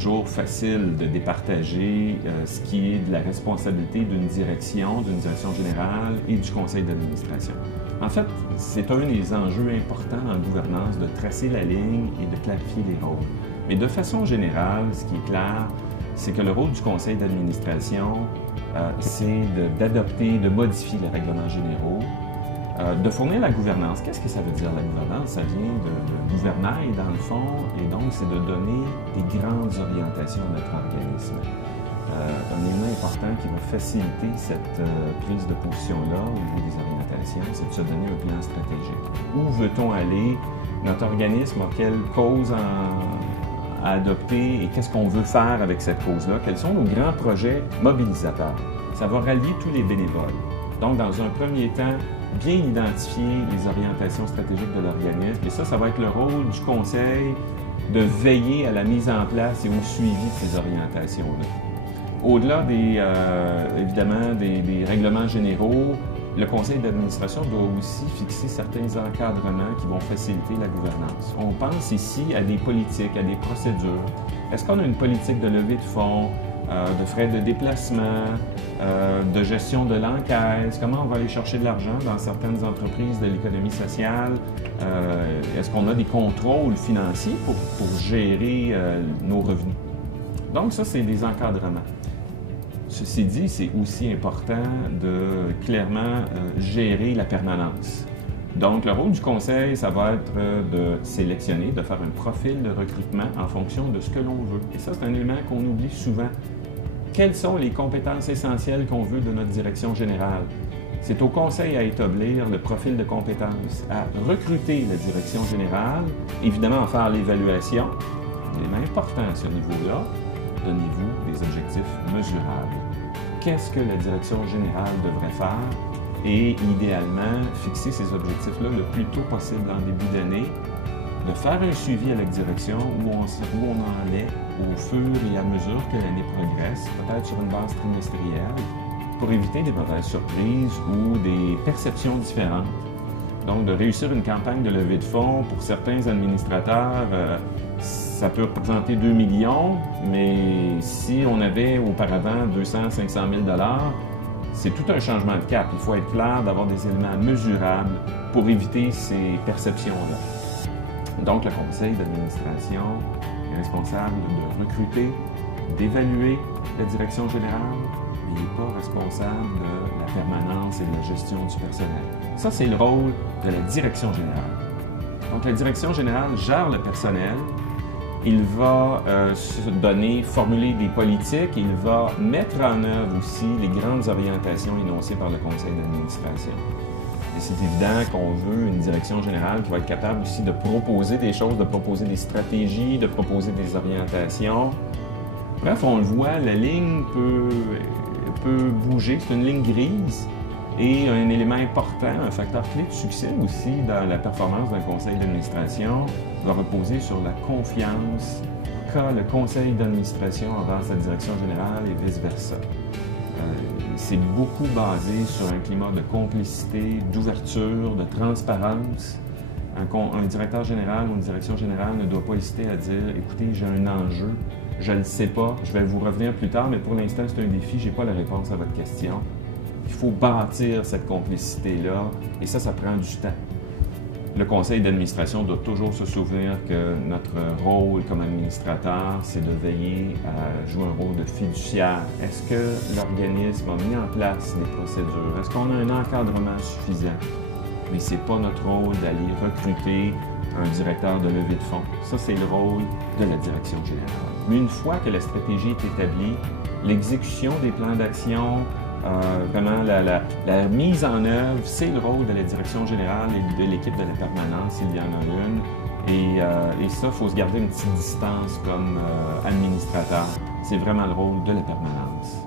toujours facile de départager ce qui est de la responsabilité d'une direction générale et du conseil d'administration. En fait, c'est un des enjeux importants en gouvernance de tracer la ligne et de clarifier les rôles. Mais de façon générale, ce qui est clair, c'est que le rôle du conseil d'administration, c'est d'adopter, de modifier les règlements généraux, de fournir la gouvernance. Qu'est-ce que ça veut dire, la gouvernance? Ça vient de gouvernail, dans le fond, et donc c'est de donner des grandes orientations à notre organisme. Un élément important qui va faciliter cette prise de position-là au niveau des orientations, c'est de se donner un plan stratégique. Où veut-on aller? Notre organisme a quelle cause à adopter et qu'est-ce qu'on veut faire avec cette cause-là? Quels sont nos grands projets mobilisateurs? Ça va rallier tous les bénévoles. Donc, dans un premier temps, bien identifier les orientations stratégiques de l'organisme. Et ça va être le rôle du conseil de veiller à la mise en place et au suivi de ces orientations-là. Au-delà évidemment, des règlements généraux, le conseil d'administration doit aussi fixer certains encadrements qui vont faciliter la gouvernance. On pense ici à des politiques, à des procédures. Est-ce qu'on a une politique de levée de fonds, de frais de déplacement, de gestion de l'encaisse? Comment on va aller chercher de l'argent dans certaines entreprises de l'économie sociale? Est-ce qu'on a des contrôles financiers pour gérer nos revenus? Donc ça, c'est des encadrements. Ceci dit, c'est aussi important de clairement gérer la permanence. Donc, le rôle du conseil, ça va être de sélectionner, de faire un profil de recrutement en fonction de ce que l'on veut. Et ça, c'est un élément qu'on oublie souvent. Quelles sont les compétences essentielles qu'on veut de notre direction générale? C'est au conseil à établir le profil de compétences, à recruter la direction générale, évidemment à faire l'évaluation. L'élément important à ce niveau-là, donnez-vous des objectifs mesurables. Qu'est-ce que la direction générale devrait faire? Et idéalement, fixer ces objectifs-là le plus tôt possible en début d'année, de faire un suivi avec direction où on en est au fur et à mesure que l'année progresse, peut-être sur une base trimestrielle, pour éviter des mauvaises surprises ou des perceptions différentes. Donc, de réussir une campagne de levée de fonds, pour certains administrateurs, ça peut représenter 2 millions, mais si on avait auparavant 200 500 000 $, c'est tout un changement de cap. Il faut être clair d'avoir des éléments mesurables pour éviter ces perceptions-là. Donc, le conseil d'administration est responsable de recruter, d'évaluer la direction générale, mais il n'est pas responsable de la permanence et de la gestion du personnel. Ça, c'est le rôle de la direction générale. Donc, la direction générale gère le personnel. Il va se donner, formuler des politiques, il va mettre en œuvre aussi les grandes orientations énoncées par le conseil d'administration. Et c'est évident qu'on veut une direction générale qui va être capable aussi de proposer des choses, de proposer des stratégies, de proposer des orientations. Bref, on le voit, la ligne peut bouger, c'est une ligne grise. Et un élément important, un facteur clé de succès aussi dans la performance d'un conseil d'administration va reposer sur la confiance qu'a le conseil d'administration envers sa direction générale et vice-versa. C'est beaucoup basé sur un climat de complicité, d'ouverture, de transparence. Un directeur général ou une direction générale ne doit pas hésiter à dire « Écoutez, j'ai un enjeu, je ne le sais pas, je vais vous revenir plus tard, mais pour l'instant, c'est un défi, je n'ai pas la réponse à votre question. » Il faut bâtir cette complicité-là, et ça prend du temps. Le conseil d'administration doit toujours se souvenir que notre rôle comme administrateur, c'est de veiller à jouer un rôle de fiduciaire. Est-ce que l'organisme a mis en place des procédures? Est-ce qu'on a un encadrement suffisant? Mais ce n'est pas notre rôle d'aller recruter un directeur de levée de fonds. Ça, c'est le rôle de la direction générale. Mais une fois que la stratégie est établie, l'exécution des plans d'action, vraiment la mise en œuvre, c'est le rôle de la direction générale et de l'équipe de la permanence, s'il y en a une. Et ça, il faut se garder une petite distance comme administrateur. C'est vraiment le rôle de la permanence.